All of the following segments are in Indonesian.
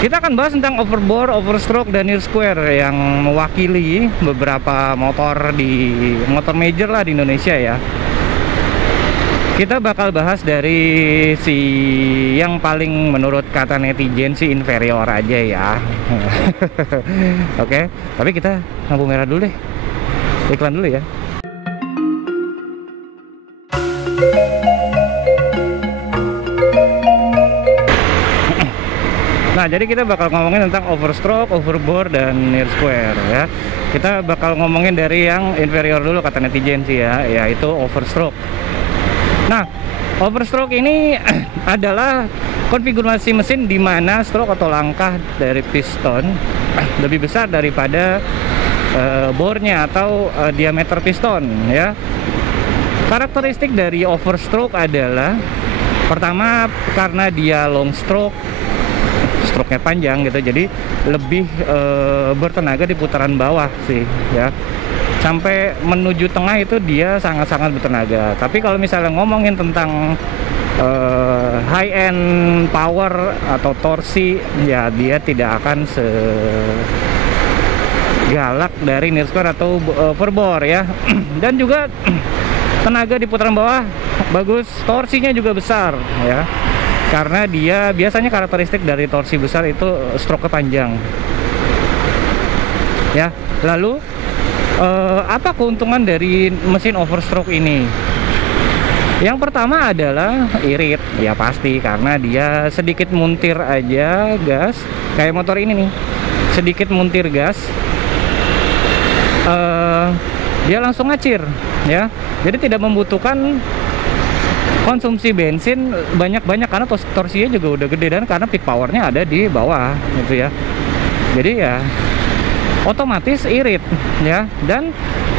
Kita akan bahas tentang overbore, overstroke, dan near square yang mewakili beberapa motor major lah di Indonesia ya. Kita bakal bahas dari si yang paling menurut kata netizen si inferior aja ya. Oke, tapi kita lampu merah dulu deh. Iklan dulu ya. Nah, jadi kita bakal ngomongin tentang overstroke, overbore, dan near square ya. Kita bakal ngomongin dari yang inferior dulu kata netizen sih ya, yaitu overstroke. Nah, overstroke ini adalah konfigurasi mesin di mana stroke atau langkah dari piston lebih besar daripada bore-nya atau diameter piston ya. Karakteristik dari overstroke adalah pertama karena dia long stroke, stroke-nya panjang gitu, jadi lebih bertenaga di putaran bawah sih ya. Sampai menuju tengah itu dia sangat-sangat bertenaga. Tapi kalau misalnya ngomongin tentang high end power atau torsi ya, dia tidak akan segalak dari near square atau overbore ya. Dan juga tenaga di putaran bawah bagus, torsinya juga besar ya. Karena dia biasanya karakteristik dari torsi besar itu stroke panjang ya. Lalu apa keuntungan dari mesin overstroke ini? Yang pertama adalah irit ya, pasti karena dia sedikit muntir aja gas, kayak motor ini nih, sedikit muntir gas dia langsung ngacir ya. Jadi tidak membutuhkan konsumsi bensin banyak-banyak karena torsinya juga udah gede, dan karena peak powernya ada di bawah gitu ya. Jadi ya otomatis irit ya. Dan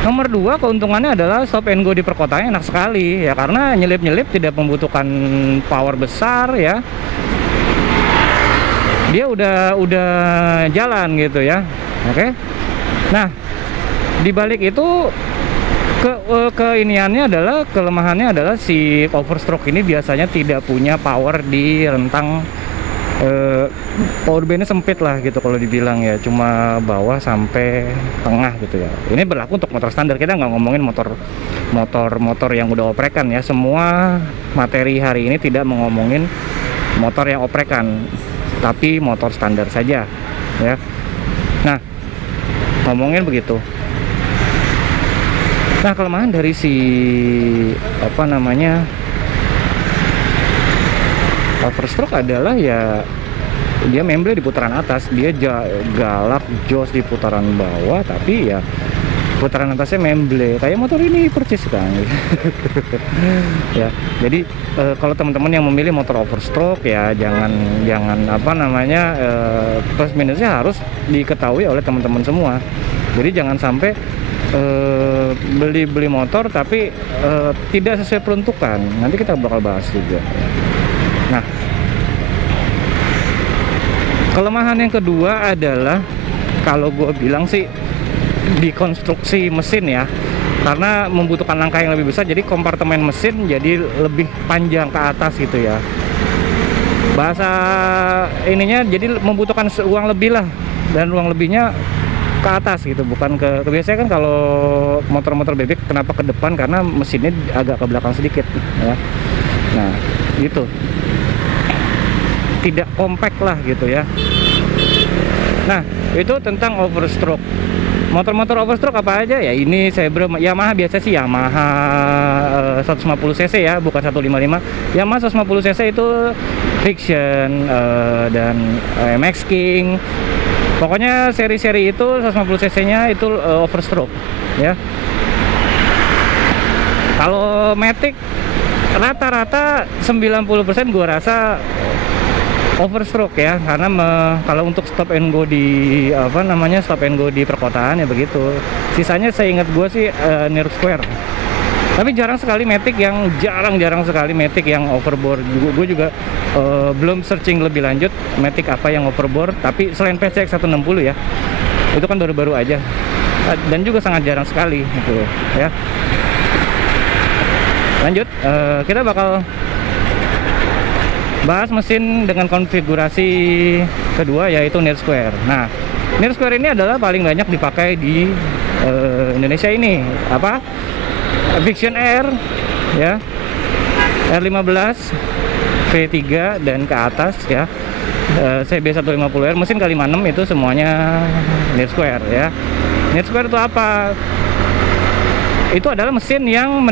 nomor dua, keuntungannya adalah stop and go di perkotaan enak sekali ya, karena nyelip-nyelip tidak membutuhkan power besar ya. Dia udah jalan gitu ya. Oke. Nah, dibalik itu keiniannya adalah, kelemahannya adalah si overstroke ini biasanya tidak punya power di rentang power bandnya sempit lah gitu kalau dibilang ya, cuma bawah sampai tengah gitu ya. Ini berlaku untuk motor standar, kita nggak ngomongin motor yang udah oprekan ya. Semua materi hari ini tidak mengomongin motor yang oprekan, tapi motor standar saja ya. Nah, ngomongin begitu. Nah, kelemahan dari si overstroke adalah ya dia memble di putaran atas, dia galak jos di putaran bawah, tapi ya putaran atasnya memble kayak motor ini persis kan. Ya, jadi kalau teman-teman yang memilih motor overstroke ya jangan plus minusnya harus diketahui oleh teman-teman semua. Jadi jangan sampai beli motor tapi tidak sesuai peruntukan. Nanti kita bakal bahas juga. Nah, kelemahan yang kedua adalah kalau gue bilang sih di konstruksi mesin ya, karena membutuhkan langkah yang lebih besar, jadi kompartemen mesin jadi lebih panjang ke atas gitu ya. Bahasa ininya jadi membutuhkan uang lebih lah, dan uang lebihnya ke atas gitu, bukan ke biasanya kan kalau motor-motor bebek kenapa ke depan, karena mesinnya agak ke belakang sedikit ya. Nah, gitu, tidak compact lah gitu ya. Nah, itu tentang overstroke. Motor-motor overstroke apa aja ya? Ini saya Yamaha, biasa sih Yamaha 150 cc ya, bukan 155. Yamaha 150 cc itu Friction dan MX King. Pokoknya seri-seri itu 150 cc nya itu overstroke ya. Kalau Matic rata-rata 90% gua rasa overstroke ya, karena kalau untuk stop and go di stop and go di perkotaan ya begitu. Sisanya saya ingat gua sih near square. Tapi jarang sekali Matic yang overbore. Gue juga belum searching lebih lanjut Matic apa yang overbore. Tapi selain PCX 160 ya, itu kan baru-baru aja, dan juga sangat jarang sekali gitu ya. Lanjut, kita bakal bahas mesin dengan konfigurasi kedua yaitu Near Square. Nah, Near Square ini adalah paling banyak dipakai di Indonesia ini. Apa? Vixion Air ya, R15, V3 dan ke atas ya. CB150R mesin kali 6 itu semuanya Near Square ya. Near Square itu apa? Itu adalah mesin yang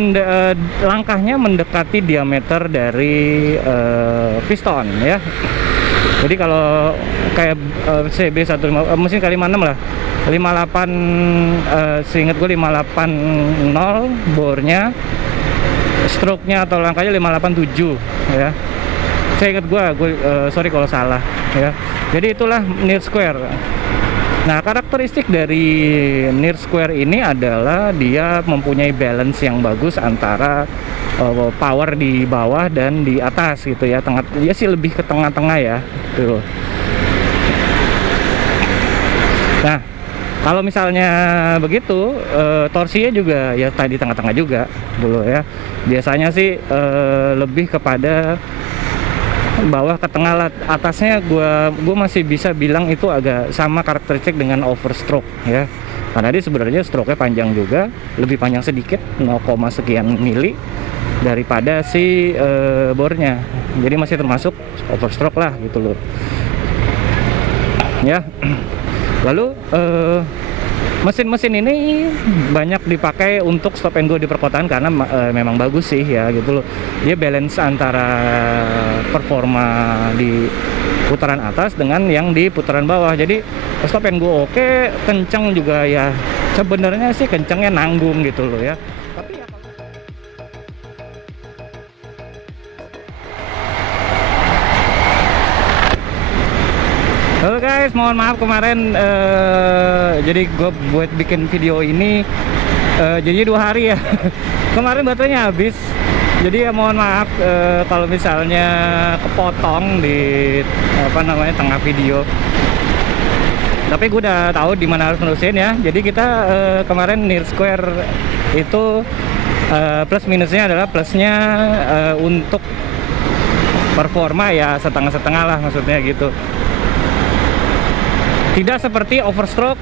langkahnya mendekati diameter dari piston ya. Jadi kalau kayak CB150 mesin kali 6 lah, 58 seingat gue 580 bornya, stroke-nya atau langkahnya 587 ya. Saya ingat gue sorry kalau salah ya. Jadi itulah Near Square. Nah, karakteristik dari Near Square ini adalah dia mempunyai balance yang bagus antara power di bawah dan di atas gitu ya. Dia sih lebih ke tengah-tengah ya tuh. Nah, kalau misalnya begitu, torsinya juga ya tadi tengah-tengah juga dulu ya. Biasanya sih lebih kepada bawah ke tengah, atasnya gua masih bisa bilang itu agak sama karakteristik dengan overstroke ya, karena dia sebenarnya stroke-nya panjang juga, lebih panjang sedikit 0, sekian mili daripada si bornya, jadi masih termasuk overstroke lah gitu loh ya. Lalu mesin-mesin ini banyak dipakai untuk stop and go di perkotaan karena memang bagus sih ya gitu loh. Dia balance antara performa di putaran atas dengan yang di putaran bawah. Jadi stop and go oke, kenceng juga ya. Sebenarnya sih kencengnya nanggung gitu loh ya. Tapi ya halo guys, mohon maaf kemarin jadi gue buat bikin video ini jadi 2 hari ya. Kemarin baterainya habis, jadi ya mohon maaf kalau misalnya kepotong di tengah video. Tapi gue udah tahu di mana harus nerusin ya. Jadi kita kemarin Near Square itu plus minusnya adalah plusnya untuk performa ya setengah-setengah lah maksudnya gitu. Tidak seperti overstroke,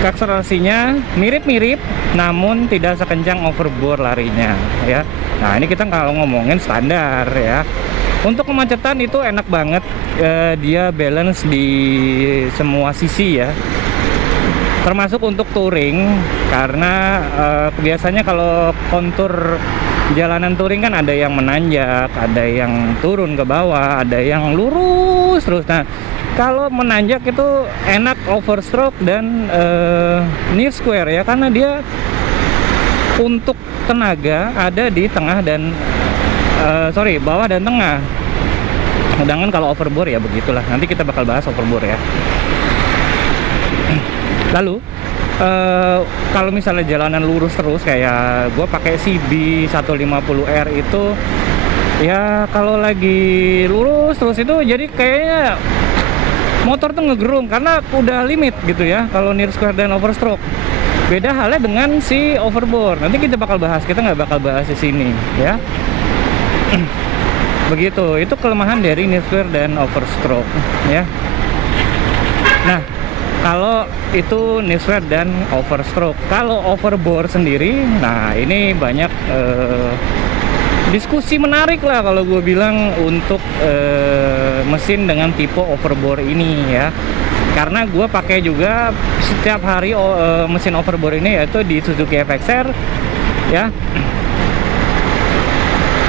akselerasinya mirip-mirip, namun tidak sekencang overbore larinya ya. Nah, ini kita kalau ngomongin standar ya. Untuk kemacetan itu enak banget, dia balance di semua sisi ya. Termasuk untuk touring, karena biasanya kalau kontur jalanan touring kan ada yang menanjak, ada yang turun ke bawah, ada yang lurus terus. Nah, kalau menanjak itu enak overstroke dan Near Square ya, karena dia untuk tenaga ada di tengah dan bawah dan tengah. Sedangkan kalau overbore ya begitulah. Nanti kita bakal bahas overbore ya. Lalu kalau misalnya jalanan lurus terus kayak gue pakai CB 150R itu ya, kalau lagi lurus terus itu jadi kayaknya motor tuh ngegerung karena udah limit gitu ya kalau Near Square dan overstroke. Beda halnya dengan si overbore. Nanti kita bakal bahas, kita nggak bakal bahas di sini ya. Begitu, itu kelemahan dari Near Square dan overstroke ya. Nah, kalau itu Near Square dan overstroke. Kalau overbore sendiri, nah ini banyak diskusi menarik lah kalau gue bilang untuk mesin dengan tipe overbore ini ya. Karena gue pakai juga setiap hari mesin overbore ini, yaitu di Suzuki FXR ya.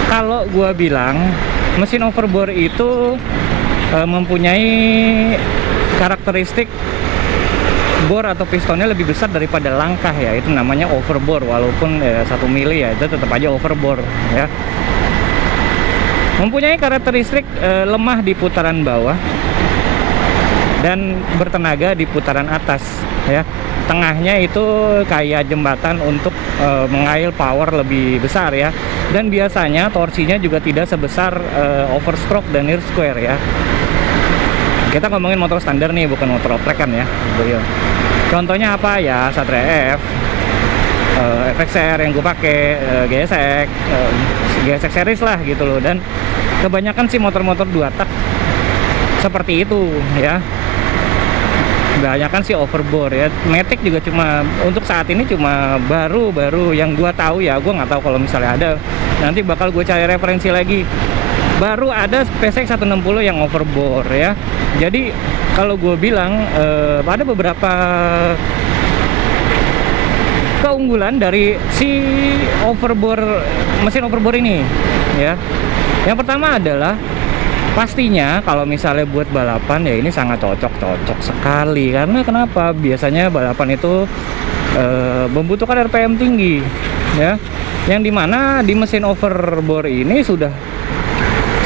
Kalau gue bilang mesin overbore itu mempunyai karakteristik bor atau pistonnya lebih besar daripada langkah ya, itu namanya overbore. Walaupun 1 mili ya, itu tetap aja overbore ya. Mempunyai karakteristik lemah di putaran bawah dan bertenaga di putaran atas ya. Tengahnya itu kayak jembatan untuk mengail power lebih besar ya. Dan biasanya torsinya juga tidak sebesar overstroke dan Near Square ya. Kita ngomongin motor standar nih, bukan motor off-track kan ya. Contohnya apa ya? Satria F, FXR yang gue pakai, GSX, GSX series lah gitu loh. Dan kebanyakan sih motor-motor 2 tak seperti itu ya. Kebanyakan sih overbore ya. Matic juga cuma untuk saat ini cuma baru yang gua tahu ya, gua nggak tahu kalau misalnya ada, nanti bakal gue cari referensi lagi. Baru ada PCX 160 yang overbore ya. Jadi kalau gue bilang ada beberapa keunggulan dari si mesin overbore ini ya. Yang pertama adalah pastinya kalau misalnya buat balapan ya ini sangat cocok sekali. Karena kenapa? Biasanya balapan itu membutuhkan RPM tinggi ya. Yang dimana di mesin overbore ini sudah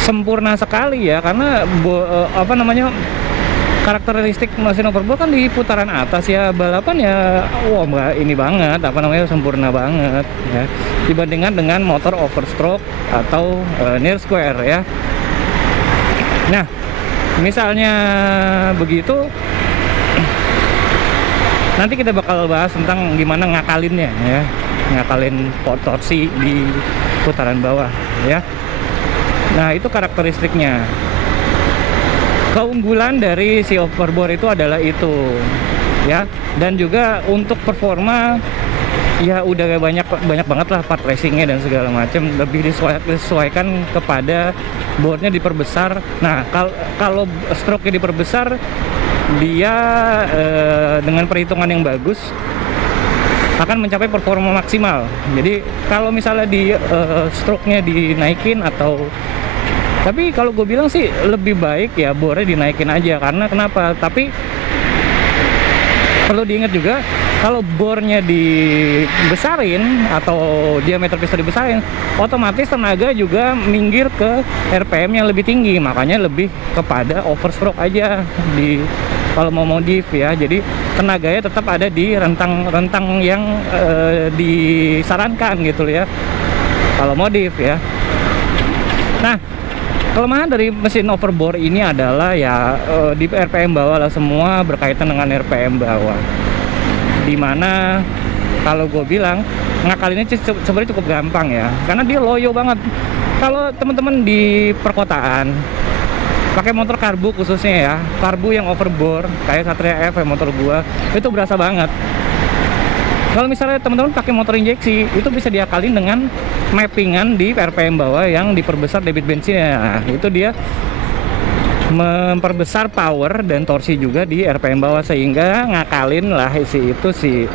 sempurna sekali ya, karena karakteristik mesin overbore kan di putaran atas ya, balapan ya ini banget, sempurna banget ya, dibandingkan dengan motor overstroke atau near square ya. Nah, misalnya begitu, nanti kita bakal bahas tentang gimana ngakalinnya ya, ngakalin torsi di putaran bawah ya. Nah, itu karakteristiknya. Keunggulan dari si overbore itu adalah itu ya. Dan juga untuk performa ya udah banyak banget lah part racingnya dan segala macam, lebih disesuaikan kepada boardnya diperbesar. Nah, kalau stroke-nya diperbesar, dia dengan perhitungan yang bagus akan mencapai performa maksimal. Jadi kalau misalnya di stroke-nya dinaikin tapi kalau gue bilang sih lebih baik ya bore dinaikin aja. Karena kenapa? Tapi perlu diingat juga, kalau bornya dibesarin atau diameter piston dibesarin, otomatis tenaga juga minggir ke RPM yang lebih tinggi. Makanya lebih kepada overstroke aja kalau mau modif ya. Jadi tenaganya tetap ada di rentang yang disarankan gitu ya kalau modif ya. Nah, kelemahan dari mesin overbore ini adalah ya di RPM bawah lah, semua berkaitan dengan RPM bawah. Dimana kalau gue bilang ngakalinnya sebenarnya cukup gampang ya, karena dia loyo banget. Kalau teman-teman di perkotaan pakai motor karbu khususnya ya, karbu yang overbore kayak Satria F motor gua, itu berasa banget. Kalau misalnya teman-teman pakai motor injeksi, itu bisa diakalin dengan mappingan di RPM bawah yang diperbesar debit bensinnya. Nah, itu dia memperbesar power dan torsi juga di RPM bawah, sehingga ngakalin lah si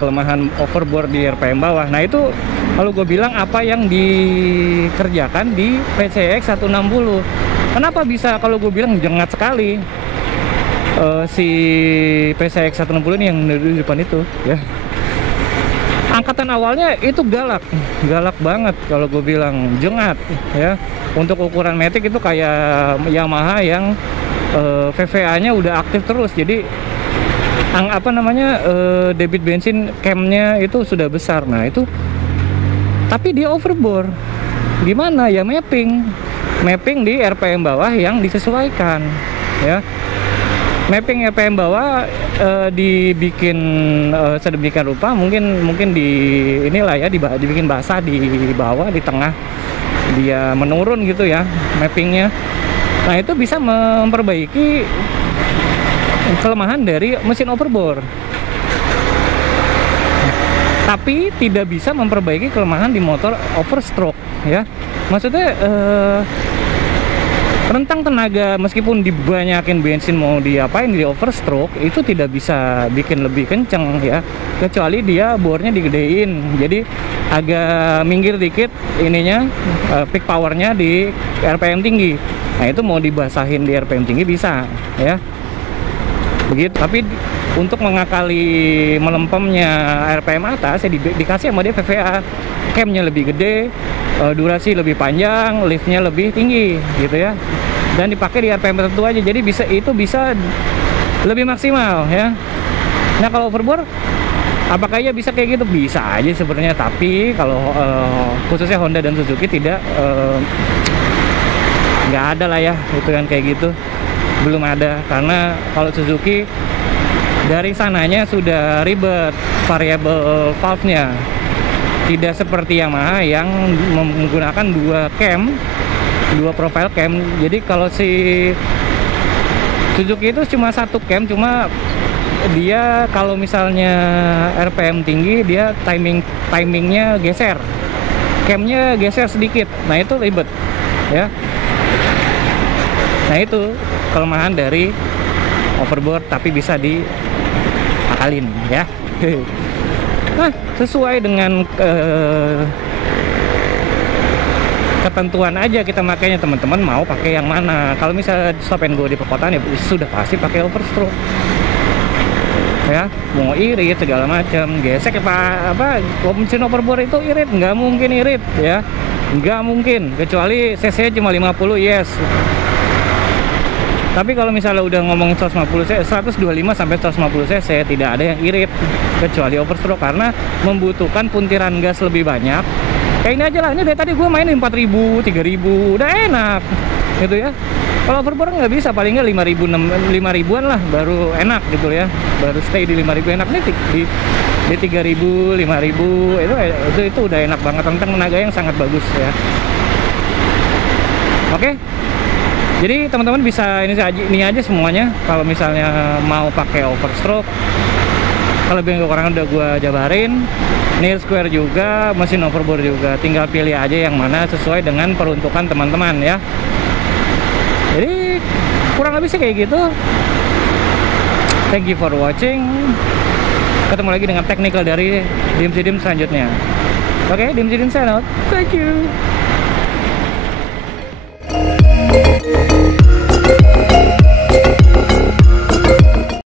kelemahan overbore di RPM bawah. Nah, itu kalau gue bilang apa yang dikerjakan di PCX 160. Kenapa bisa kalau gue bilang jengat sekali si PCX 160 ini yang di depan itu ya. Angkatan awalnya itu galak banget, kalau gue bilang jengat ya. Untuk ukuran Matic itu kayak Yamaha yang VVA-nya udah aktif terus, jadi debit bensin camnya itu sudah besar. Nah itu, tapi dia overbore. Gimana ya, mapping di RPM bawah yang disesuaikan ya. Mapping RPM bawah dibikin sedemikian rupa, mungkin di inilah ya, dibikin basah di bawah, di tengah dia menurun gitu ya mappingnya. Nah itu bisa memperbaiki kelemahan dari mesin overbore, tapi tidak bisa memperbaiki kelemahan di motor overstroke ya. Maksudnya rentang tenaga, meskipun dibanyakin bensin mau diapain di overstroke, itu tidak bisa bikin lebih kenceng ya, kecuali dia bornya digedein, jadi agak minggir dikit ininya, peak powernya di RPM tinggi. Nah itu mau dibasahin di RPM tinggi bisa ya begitu. Tapi untuk mengakali melempemnya RPM atas ya dikasih sama dia VVA, camnya lebih gede, durasi lebih panjang, liftnya lebih tinggi gitu ya, dan dipakai di RPM tertentu aja, jadi bisa lebih maksimal ya. Nah kalau overbore apakah ya bisa kayak gitu? Bisa aja sebenarnya, tapi kalau khususnya Honda dan Suzuki nggak ada lah ya itu kan kayak gitu, belum ada. Karena kalau Suzuki dari sananya sudah ribet variable valve-nya, tidak seperti Yamaha yang menggunakan 2 cam dua profile cam. Jadi kalau si Suzuki itu cuma satu cam, cuma dia kalau misalnya RPM tinggi dia timingnya geser, camnya geser sedikit. Nah itu ribet ya. Nah itu kelemahan dari overboard, tapi bisa diakalin ya. Nah sesuai dengan ketentuan aja kita makanya, teman-teman mau pakai yang mana. Kalau misalnya stop and go di perkotaan ya sudah pasti pakai overstroke ya, mau irit segala macam, gesek apa mesin overboard itu irit, nggak mungkin irit ya, nggak mungkin, kecuali cc cuma 50, yes. Tapi kalau misalnya udah ngomong 125 sampai 150 cc tidak ada yang irit kecuali overstroke, karena membutuhkan puntiran gas lebih banyak. Kayak ini aja lah, ini dari tadi gue mainin 4.000, 3.000, udah enak gitu ya. Kalau overboard nggak bisa, paling nggak 5.000-an lah baru enak gitu ya, baru stay di 5.000 enak. Nih di 3.000, 5.000 itu udah enak banget, tentang tenaga yang sangat bagus ya. Oke, jadi teman-teman bisa ini aja semuanya. Kalau misalnya mau pakai overstroke, kelebihan kekurangan udah gue jabarin. Near square juga, mesin overboard juga, tinggal pilih aja yang mana sesuai dengan peruntukan teman-teman ya. Jadi kurang lebih sih kayak gitu. Thank you for watching. Ketemu lagi dengan technical dari Dim selanjutnya. Oke, Dim sign out. Thank you.